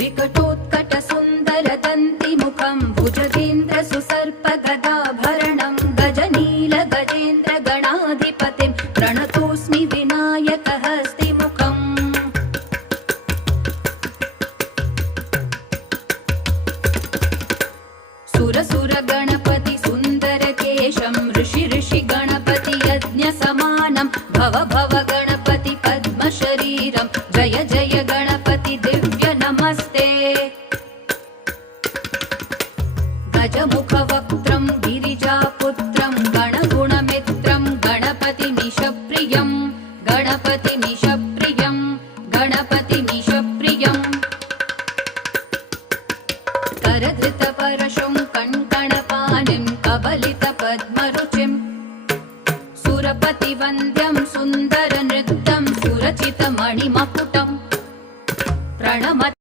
विकटोत्कटसुन्दरदन्तिमुखं भुजगेन्द्रसुसर्पगदाभरणं गजनीलगजेन्द्रगणाधिपतिं प्रणतोऽस्मि विनायकहस्तिमुखम् सुरसुरगणपति सुन्दरकेशं ऋषि गणपति यज्ञसमानं भव भव गणपति पद्मशरीरं जय जय गणपति दिव्य नमस्ते गजमुखवक्त्रं गिरिजापुत्रं गणगुणमित्रं गणपतिमीशप्रियं गणपतिमीशप्रियं गणपतिमीशप्रियम् करधृतपरशुं कङ्कणपाणिं कबलितपद्मरुचिं सुरपतिवन्द्यं सुन्दरनृत्यं सुरचितमणिमकुटं प्रणमत